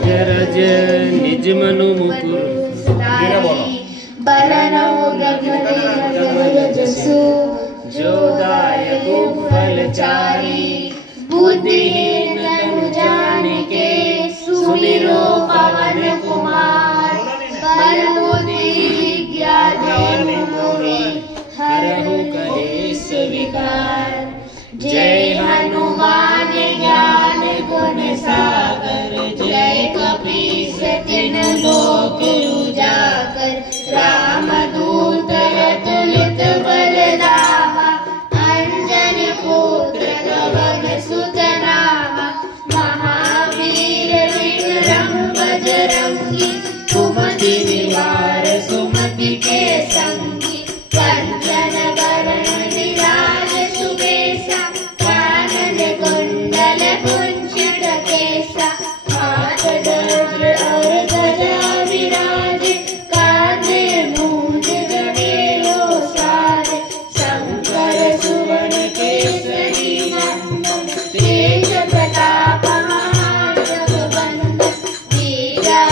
अजरज निज मनु मुकुर जो दायको फलचारी बुद्धिहीन तनु जानिके सुमिरो पवन कुमार बल बुद्धि विद्या देहु मोहि हरहु कलेश विकार। जय हनुमान ज्ञान गुण सागर जय कपीस तिन लोक उजागर। रामदूत अतुलित बल धामा अंजनी पुत्र पवन सुत नामा। महावीर विक्रम बजरंगी सुमति निवार सुमति के संगी। कंचन वरण विराज सुबेसा कानन कुंडल कुंचित केसा। हाथ वज्र और ध्वजा विराजे कांधे मूंज जनेऊ साजे। शंकर सुवन केसरी नंदन तेज प्रताप महाजगवंदन। वीरा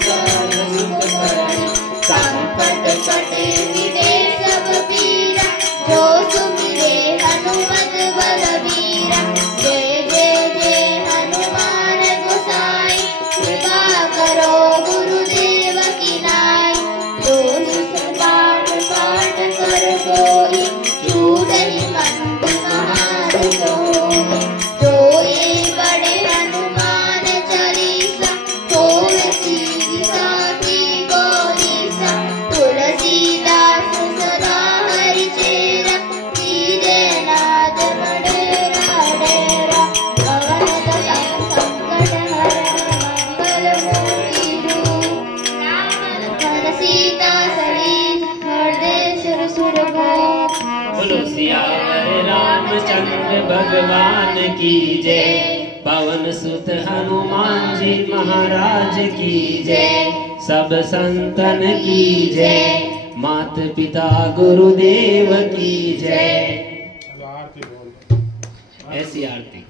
सब सुख करे। संकट कटे मिटे सब पीरा, जो सुमिरे हनुमत बलबीरा। जय जय जय हनुमान गोसाई, कृपा करो गुरुदेव की नाई। जो सुख पाठ पाठ कर कोई, छूटहि मंद महार सोई। रोए बड़े हनुमान चालीसा, होए सीधी साथी गौरीसा। तुलसीदास सदा हरि चेरा, कीजे नाथ मडेरा डेरा। पवन तनय संकट हरण, मंगल मूर्ति रूप। राम लखन सीता सहित, हृदय सुर सुर भूप। बोलो सियावर रामचंद्र भगवान की जय। पवन सुत हनुमान जी महाराज की जय। सब संतन की जय, मात पिता गुरुदेव की जय। ऐसी आरती।